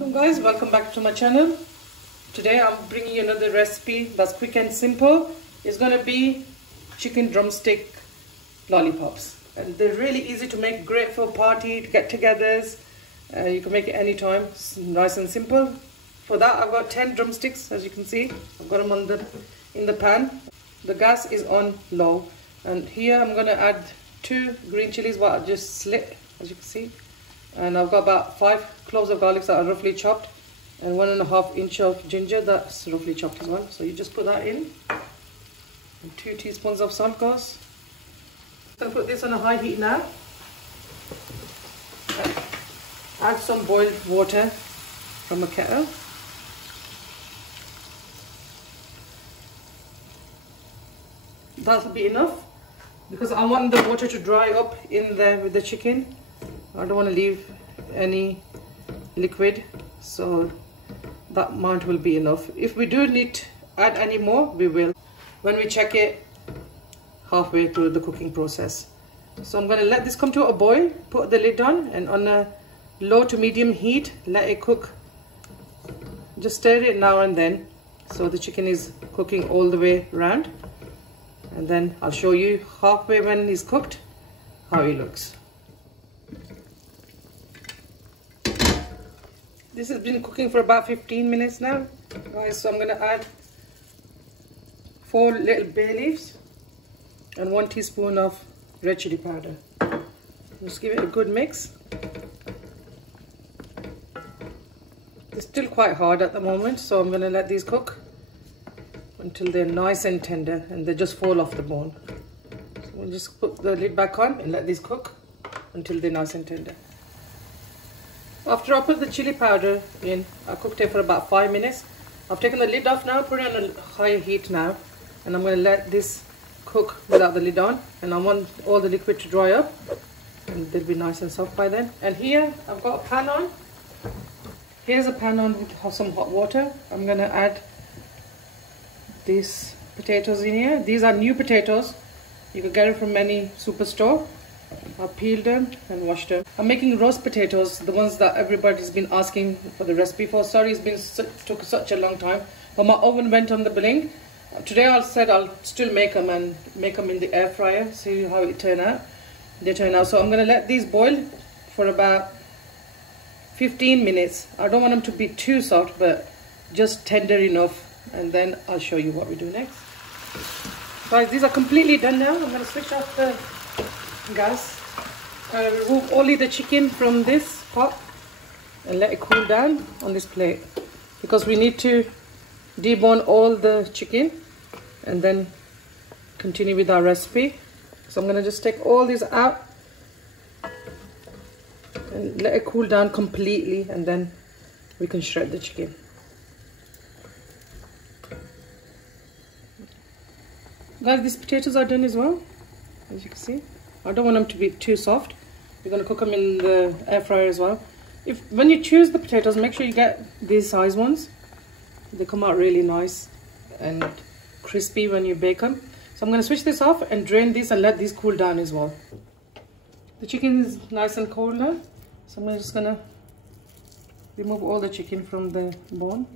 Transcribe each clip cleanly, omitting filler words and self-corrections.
Assalamualaikum guys, welcome back to my channel. Today I'm bringing you another recipe that's quick and simple. It's going to be chicken drumstick lollipops, and they're really easy to make, great for party, get-togethers. You can make it anytime. It's nice and simple. For that I've got 10 drumsticks, as you can see. I've got them in the pan. The gas is on low, and here I'm going to add 2 green chilies what I just slit, as you can see. And I've got about 5 cloves of garlic that are roughly chopped, and 1.5 inch of ginger that's roughly chopped as well. So you just put that in, and 2 teaspoons of salt goes. I'm going to put this on a high heat now. Add some boiled water from a kettle. That'll be enough, because I want the water to dry up in there with the chicken. I don't want to leave any liquid, so that amount will be enough. If we do need to add any more, we will when we check it halfway through the cooking process. So I'm going to let this come to a boil, put the lid on, and on a low to medium heat let it cook. Just stir it now and then so the chicken is cooking all the way around, and then I'll show you halfway when it's cooked how it looks. This has been cooking for about 15 minutes now, guys. So I'm going to add 4 little bay leaves and 1 teaspoon of red chili powder. Just give it a good mix. It's still quite hard at the moment, so I'm going to let these cook until they're nice and tender and they just fall off the bone. So we'll just put the lid back on and let these cook until they're nice and tender. After I put the chili powder in, I cooked it for about 5 minutes. I've taken the lid off now, put it on a high heat now, and I'm going to let this cook without the lid on. And I want all the liquid to dry up, and they'll be nice and soft by then. And here I've got a pan on. Here's a pan on with some hot water. I'm going to add these potatoes in here. These are new potatoes. You can get them from any superstore. I peeled them and washed them. I'm making roast potatoes, the ones that everybody's been asking for the recipe for. Sorry it's took such a long time, but my oven went on the blink. Today I said I'll still make them and make them in the air fryer, see how it turn out. They turn out. So I'm going to let these boil for about 15 minutes. I don't want them to be too soft, but just tender enough, and then I'll show you what we do next. Guys, these are completely done now. I'm going to switch off the gas. Remove only the chicken from this pot and let it cool down on this plate, because we need to debone all the chicken and then continue with our recipe. So I'm going to just take all these out and let it cool down completely, and then we can shred the chicken. Guys, these potatoes are done as well, as you can see. I don't want them to be too soft. We're going to cook them in the air fryer as well. When you choose the potatoes, make sure you get these size ones. They come out really nice and crispy when you bake them. So I'm going to switch this off and drain these and let these cool down as well. The chicken is nice and cold now, so I'm just going to remove all the chicken from the bone.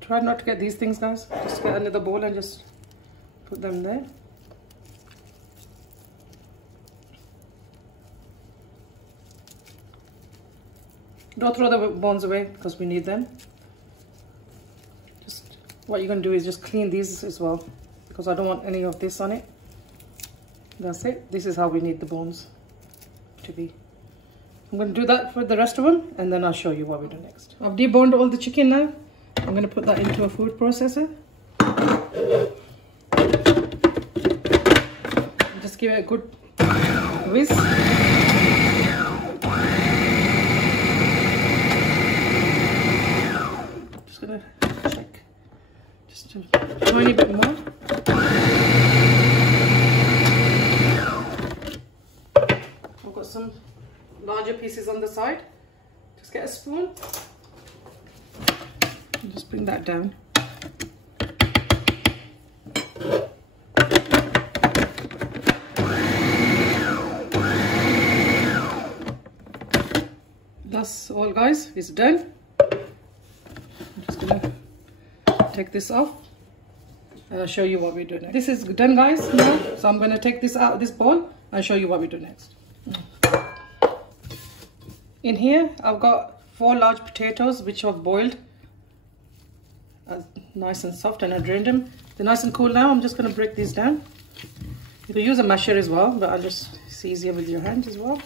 Try not to get these things, guys. Just get another bowl and just put them there. Don't throw the bones away, because we need them. Just what you're going to do is just clean these as well, because I don't want any of this on it. That's it. This is how we need the bones to be. I'm going to do that for the rest of them, and then I'll show you what we do next. I've deboned all the chicken now. I'm going to put that into a food processor. Just give it a good whisk. Gonna check just a tiny bit more. I've got some larger pieces on the side. Just get a spoon and just bring that down. That's all, guys. It's done. I'm just gonna take this off and I'll show you what we do next. This is done, guys, now. So I'm gonna take this out of this bowl and show you what we do next. In here, I've got 4 large potatoes which I've boiled nice and soft, and I drained them. They're nice and cool now. I'm just gonna break these down. You can use a masher as well, but it's easier with your hands as well.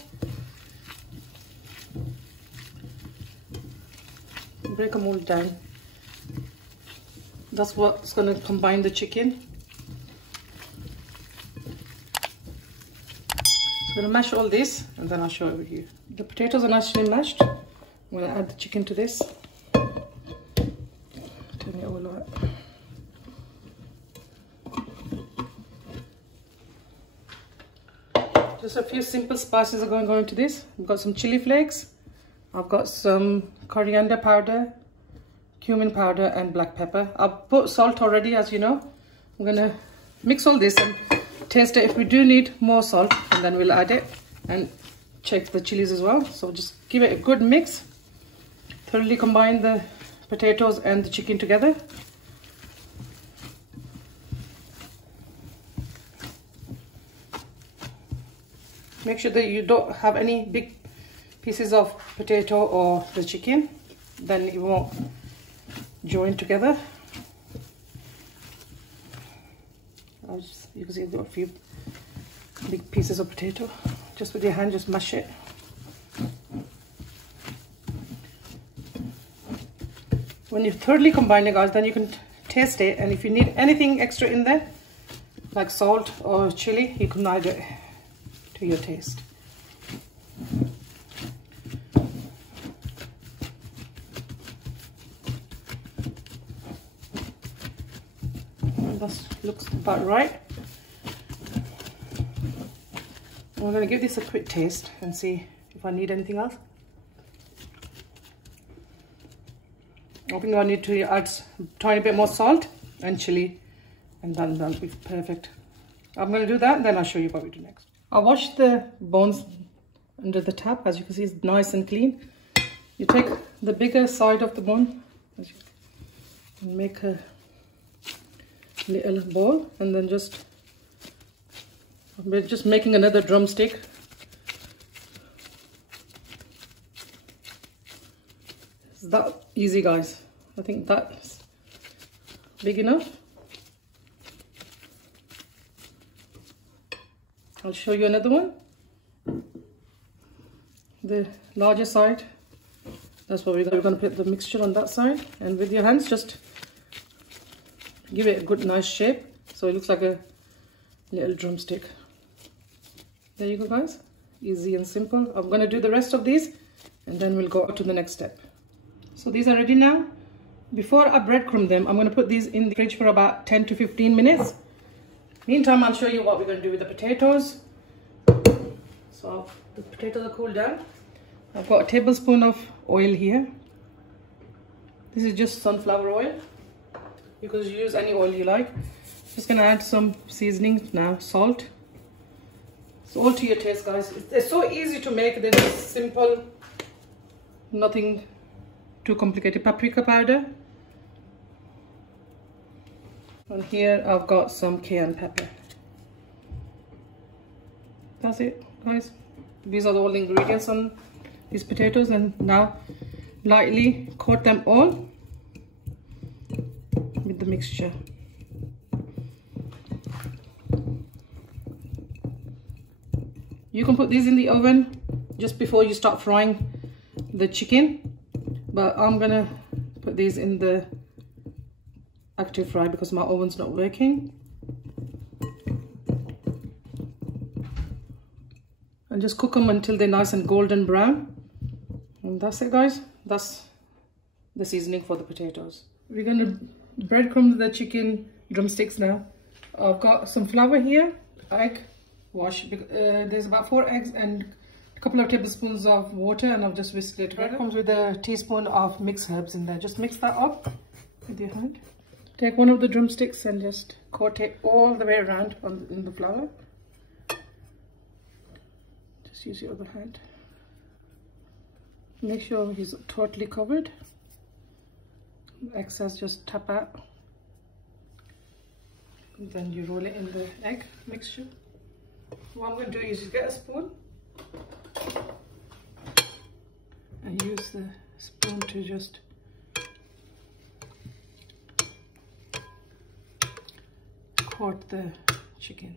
Break them all down. That's what's going to combine the chicken. So I'm going to mash all this and then I'll show it with you. The potatoes are nicely mashed. I'm going to add the chicken to this. Turn it all up. Just a few simple spices are going to go into this. I've got some chili flakes. I've got some coriander powder, cumin powder and black pepper. I've put salt already, as you know. I'm gonna mix all this and taste it. If we do need more salt, and then we'll add it, and check the chilies as well. So just give it a good mix. Thoroughly combine the potatoes and the chicken together. Make sure that you don't have any big pieces of potato or the chicken, then it won't join together. You can see I've got a few big pieces of potato. Just with your hand, just mash it. When you thoroughly combine it, guys, then you can taste it, and if you need anything extra in there, like salt or chili, you can add it to your taste. That looks about right. I'm going to give this a quick taste and see if I need anything else. I think I need to add a tiny bit more salt and chili, and then that'll be perfect. I'm going to do that and then I'll show you what we do next. I washed the bones under the tap. As you can see, it's nice and clean. You take the bigger side of the bone and make a little bowl, and then we're just making another drumstick. It's that easy, guys. I think that's big enough. I'll show you another one. The larger side, that's what we're going to put the mixture on that side, and with your hands just give it a good nice shape so it looks like a little drumstick. There you go, guys. Easy and simple. I'm going to do the rest of these and then we'll go to the next step. So these are ready now. Before I breadcrumb them, I'm going to put these in the fridge for about 10 to 15 minutes. Meantime, I'll show you what we're going to do with the potatoes. So the potatoes are cooled down. I've got a tablespoon of oil here. This is just sunflower oil. You can use any oil you like. Just going to add some seasoning now, salt. It's all to your taste, guys. It's so easy to make. They're just simple, nothing too complicated. Paprika powder. And here I've got some cayenne pepper. That's it, guys. These are all the ingredients on these potatoes, and now lightly coat them all with the mixture. You can put these in the oven just before you start frying the chicken, but I'm gonna put these in the active fry because my oven's not working. And just cook them until they're nice and golden brown. And that's it, guys. That's the seasoning for the potatoes. We're gonna breadcrumb the chicken drumsticks now. I've got some flour here, egg wash. There's about 4 eggs and a couple of tablespoons of water, and I've just whisked it together. It comes with a teaspoon of mixed herbs in there. Just mix that up with your hand. Take one of the drumsticks and just coat it all the way around in the flour. Just use your other hand. Make sure he's totally covered. Excess just tap out. And then you roll it in the egg mixture. What I'm going to do is just get a spoon and use the spoon to just coat the chicken.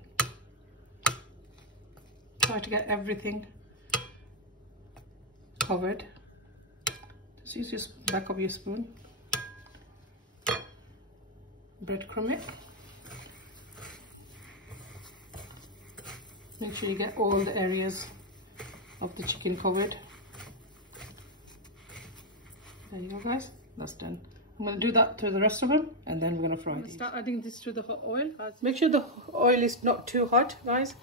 Try to get everything covered. Just use your back of your spoon. Breadcrumb it. Make sure you get all the areas of the chicken covered. There you go, guys. That's done. I'm going to do that to the rest of them, and then we're going to fry these. Start adding this to the hot oil. Make sure the oil is not too hot, guys,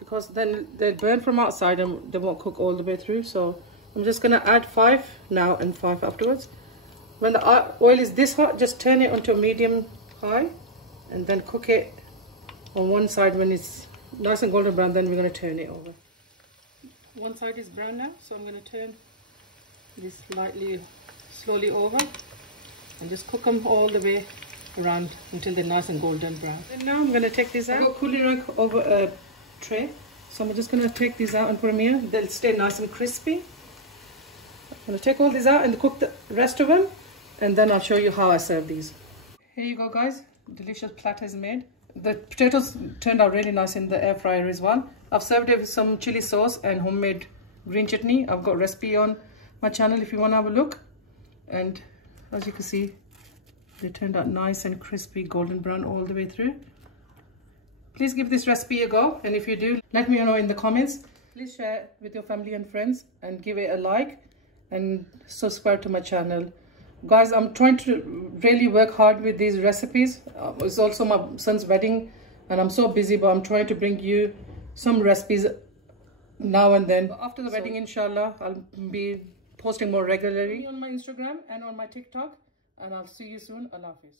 because then they burn from outside and they won't cook all the way through. So I'm just going to add 5 now and 5 afterwards. When the oil is this hot, just turn it onto medium high and then cook it on one side. When it's nice and golden brown, then we're going to turn it over. One side is brown now, so I'm going to turn this slowly over and just cook them all the way around until they're nice and golden brown. And now I'm going to take these out. I've got cooling rack over a tray, so I'm just going to take these out and put them here. They'll stay nice and crispy. I'm going to take all these out and cook the rest of them, and then I'll show you how I serve these. Here you go, guys. Delicious platter is made. The potatoes turned out really nice in the air fryer as well. I've served it with some chili sauce and homemade green chutney. I've got a recipe on my channel if you want to have a look. And as you can see, they turned out nice and crispy, golden brown all the way through. Please give this recipe a go, and if you do, let me know in the comments. Please share it with your family and friends and give it a like and subscribe to my channel. Guys, I'm trying to really work hard with these recipes. It's also my son's wedding and I'm so busy, but I'm trying to bring you some recipes now and then. After the wedding, inshallah, I'll be posting more regularly on my Instagram and on my TikTok, and I'll see you soon. Allah Hafiz.